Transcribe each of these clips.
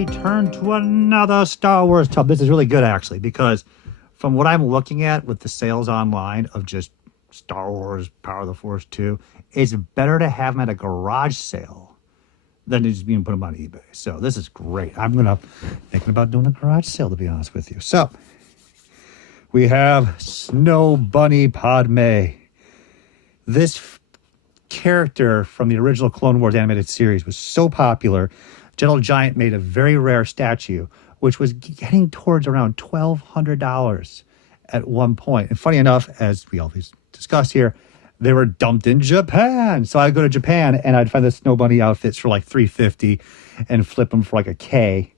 return to another Star Wars tub. This is really good, actually, because from what I'm looking at with the sales online of just Star Wars Power of the Force 2, it's better to have them at a garage sale than just being put them on eBay. So this is great. I'm thinking about doing a garage sale, to be honest with you. So we have Snow Bunny Padme. This character from the original Clone Wars animated series was so popular, Gentle Giant made a very rare statue, which was getting towards around $1,200 at one point. And funny enough, as we always discuss here, they were dumped in Japan. So I'd go to Japan and I'd find the Snow Bunny outfits for like $350 and flip them for like $1,000.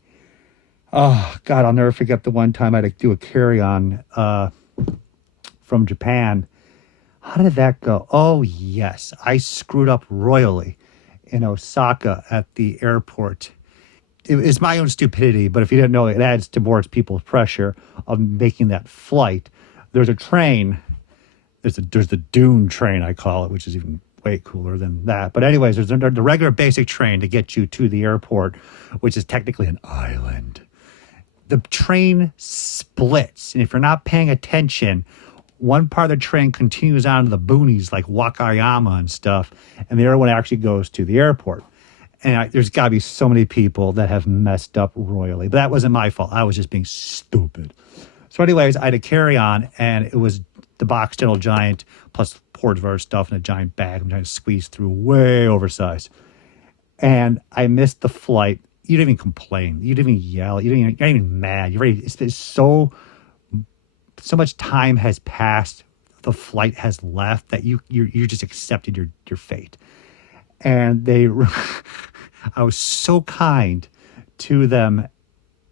Oh, God, I'll never forget the one time I had to do a carry-on from Japan. How did that go? Oh, yes. I screwed up royally in Osaka at the airport. It's my own stupidity, but if you didn't know, it adds to more people's pressure of making that flight. There's a train. There's the Dune train, I call it, which is even way cooler than that. But anyways, there's the regular basic train to get you to the airport, which is technically an island. The train splits, and if you're not paying attention, one part of the train continues on to the boonies like Wakayama and stuff, and the other one actually goes to the airport. And there's got to be so many people that have messed up royally. But that wasn't my fault. I was just being stupid. So anyways, I had to carry on, and it was the box Gentle Giant plus porridge of other stuff in a giant bag. I'm trying to squeeze through, way oversized. And I missed the flight. You didn't even complain. You didn't even yell. You're not even mad. It's so much time has passed. The flight has left that you just accepted your fate. And I was so kind to them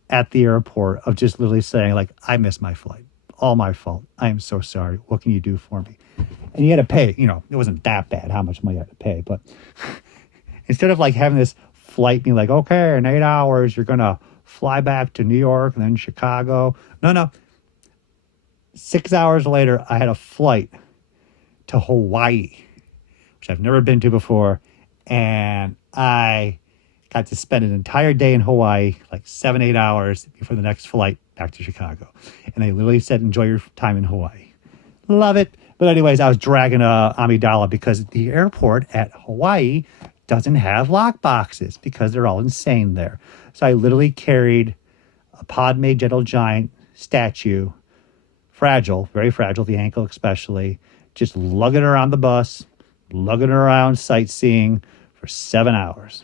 at the airport of just literally saying, like, I missed my flight. All my fault. I am so sorry. What can you do for me? And you had to pay. It wasn't that bad how much money I had to pay. But instead of like having this flight being like, okay, in 8 hours, you're going to fly back to New York and then Chicago. No. 6 hours later, I had a flight to Hawaii, which I've never been to before. And I got to spend an entire day in Hawaii, like 7-8 hours before the next flight back to Chicago. And they literally said, enjoy your time in Hawaii. Love it. But anyways, I was dragging Amidala because the airport at Hawaii doesn't have lock boxes because they're all insane there. So I literally carried a Padme Gentle Giant statue, fragile, very fragile, the ankle especially, just lugging her on the bus, lugging her around sightseeing for 7 hours.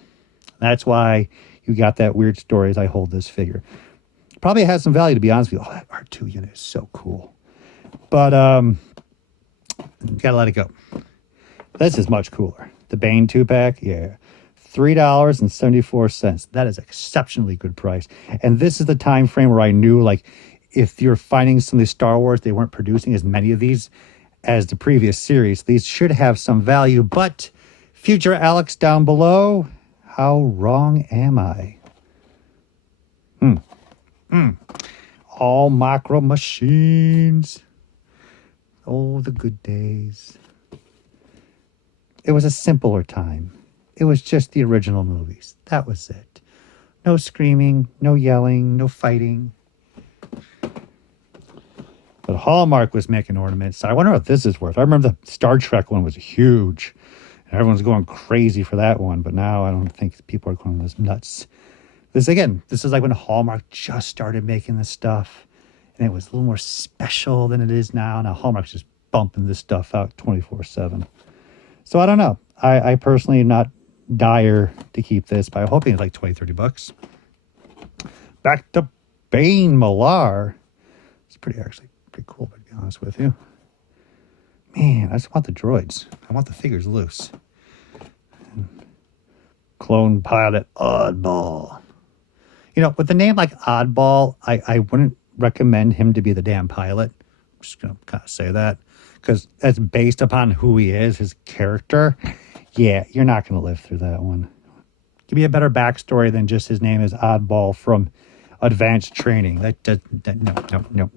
That's why you got that weird story as I hold this figure. Probably has some value, to be honest with you. Oh, that R2 unit is so cool. But gotta let it go. This is much cooler. The Bane 2-pack, yeah. $3.74. That is exceptionally good price. And this is the time frame where I knew, like, if you're finding some of these Star Wars, they weren't producing as many of these as the previous series. These should have some value, but future Alex down below, how wrong am I? All macro machines. Oh, the good days. It was a simpler time. It was just the original movies. That was it. No screaming, no yelling, no fighting. But Hallmark was making ornaments. I wonder what this is worth. I remember the Star Trek one was huge. Everyone's going crazy for that one. But now I don't think people are going this nuts. This is like when Hallmark just started making this stuff. And it was a little more special than it is now. Now Hallmark's just bumping this stuff out 24/7. So I don't know. I personally am not dire to keep this, but I'm hoping it's like $20-30. Back to Bane Millar. It's pretty cool, to be honest with you. Man, I just want the droids. I want the figures loose. Clone pilot Oddball. With a name like Oddball, I wouldn't recommend him to be the damn pilot. I'm just going to kind of say that. Because that's based upon who he is, his character. Yeah, you're not going to live through that one. Give me a better backstory than just his name is Oddball from Advanced Training. No.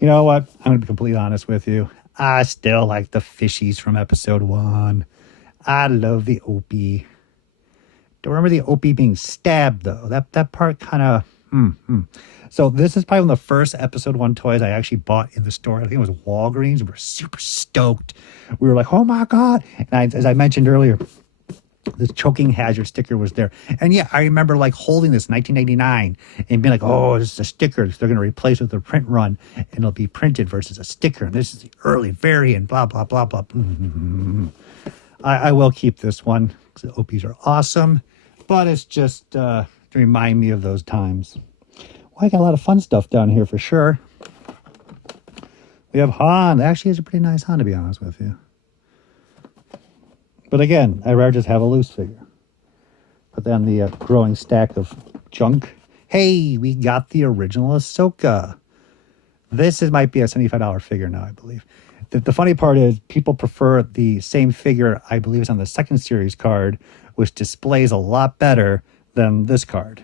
You know what? I'm going to be completely honest with you. I still like the fishies from episode 1. I love the Opie. Don't remember the Opie being stabbed though. That part kind of. So this is probably one of the first episode 1 toys I actually bought in the store. I think it was Walgreens. We were super stoked. We were like, oh my God. And as I mentioned earlier, this choking hazard sticker was there. And yeah, I remember like holding this 1999 and being like, oh, this is a sticker. They're going to replace it with a print run and it'll be printed versus a sticker. And this is the early variant, blah, blah, blah, blah. I will keep this one because the OPs are awesome, but it's just to remind me of those times. Well, I got a lot of fun stuff down here for sure. We have Han. Actually, it's a pretty nice Han, to be honest with you. But again, I'd rather just have a loose figure. Put that on the growing stack of junk. Hey, we got the original Ahsoka. This might be a $75 figure now, I believe. The funny part is people prefer the same figure, I believe is on the second series card, which displays a lot better than this card.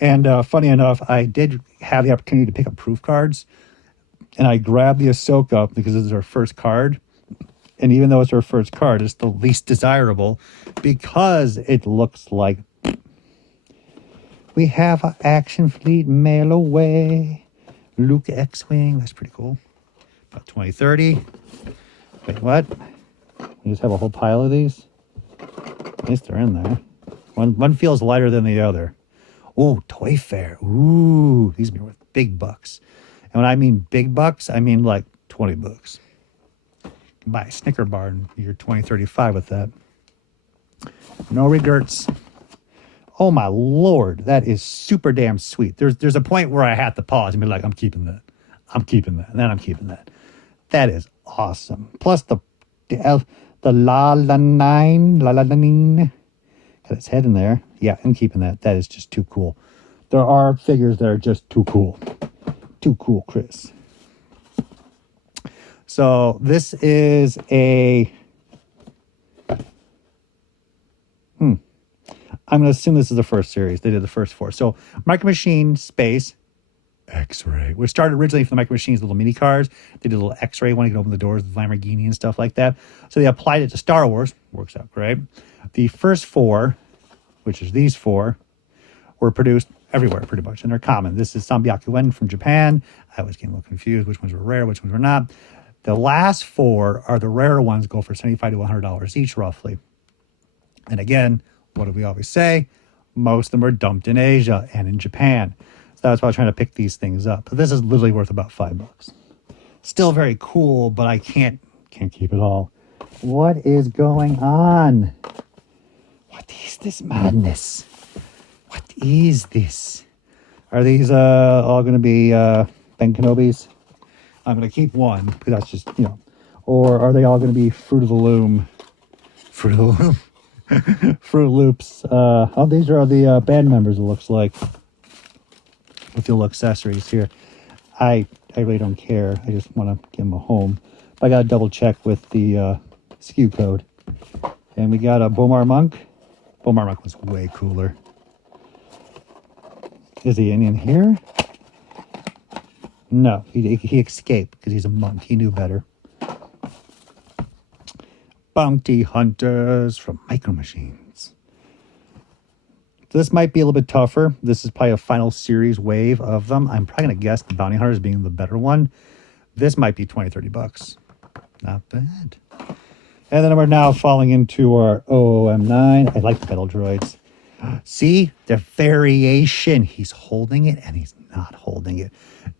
And funny enough, I did have the opportunity to pick up proof cards. And I grabbed the Ahsoka because this is her first card. And even though it's her first card, it's the least desirable because it looks like we have an action fleet mail away. Luke X-Wing. That's pretty cool. About 2030. Wait, what? You just have a whole pile of these? At least they're in there. One feels lighter than the other. Oh, Toy Fair. Ooh, these are worth big bucks. And when I mean big bucks, I mean like 20 bucks. You can buy a Snicker bar in year 2035 with that. No regrets. Oh my Lord, that is super damn sweet. There's a point where I have to pause and be like, I'm keeping that. I'm keeping that. And then I'm keeping that. That is awesome. Plus the La-La-Nine. Got its head in there. Yeah, I'm keeping that. That is just too cool. There are figures that are just too cool. Too cool, Chris. So this is a... I'm going to assume this is the first series. They did the first 4. So Micro Machine Space X-Ray, which started originally from the Micro Machines little mini cars. They did a little X-Ray one. You could open the doors with Lamborghini and stuff like that. So they applied it to Star Wars. Works out great. The first 4, which is these 4, were produced everywhere pretty much, and they're common. This is Sanbyaku-en from Japan. I was getting a little confused which ones were rare, which ones were not. The last 4 are the rarer ones, go for $75 to $100 each roughly. And again, what do we always say? Most of them are dumped in Asia and in Japan. So that's why I was trying to pick these things up. But this is literally worth about $5. Still very cool, but I can't keep it all. What is going on? What is this madness? What is this? Are these all going to be Ben Kenobis? I'm going to keep one because that's just, Or are they all going to be Fruit of the Loom? Fruit of the Loom? Fruit Loops. These are the band members, it looks like. With the little accessories here. I really don't care. I just want to give them a home. But I got to double check with the SKU code. And we got a Bomar Monk. Bomar Monk was way cooler. Is he in here? No, he escaped because he's a monk. He knew better. Bounty Hunters from Micro Machines. So this might be a little bit tougher. This is probably a final series wave of them. I'm probably going to guess the Bounty Hunters being the better one. This might be 20, 30 bucks. Not bad. And then we're now falling into our OOM9. I like the pedal droids. See? The variation. He's holding it and he's not holding it.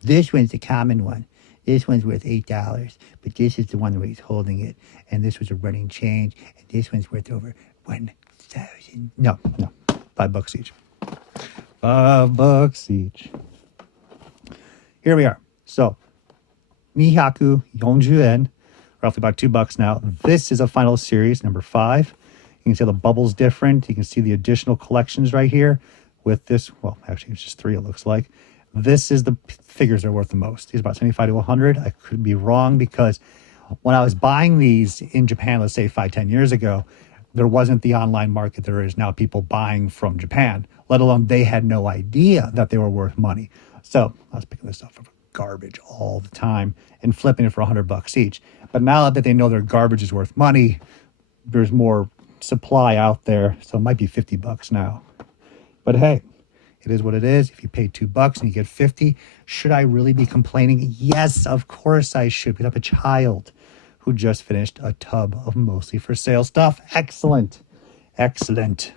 This one's the common one. This one's worth $8, but this is the one where he's holding it. And this was a running change. And this one's worth over 1,000. No. $5 each. $5 each. Here we are. So, Nihaku Yonju-en, roughly about $2 now. This is a final series, number 5. You can see the bubbles different. You can see the additional collections right here with this. Well, actually, it's just 3, it looks like. This is the figures that are worth the most. These are about 75 to 100. I could be wrong because when I was buying these in Japan, let's say 5-10 years ago, there wasn't the online market there is now, people buying from Japan, let alone they had no idea that they were worth money. So I was picking this up for garbage all the time and flipping it for $100 each. But now that they know their garbage is worth money, there's more supply out there. So it might be 50 bucks now. But hey, it is what it is. If you pay $2 and you get 50, should I really be complaining? Yes, of course I should. Because I'm a child who just finished a tub of mostly for sale stuff. Excellent. Excellent.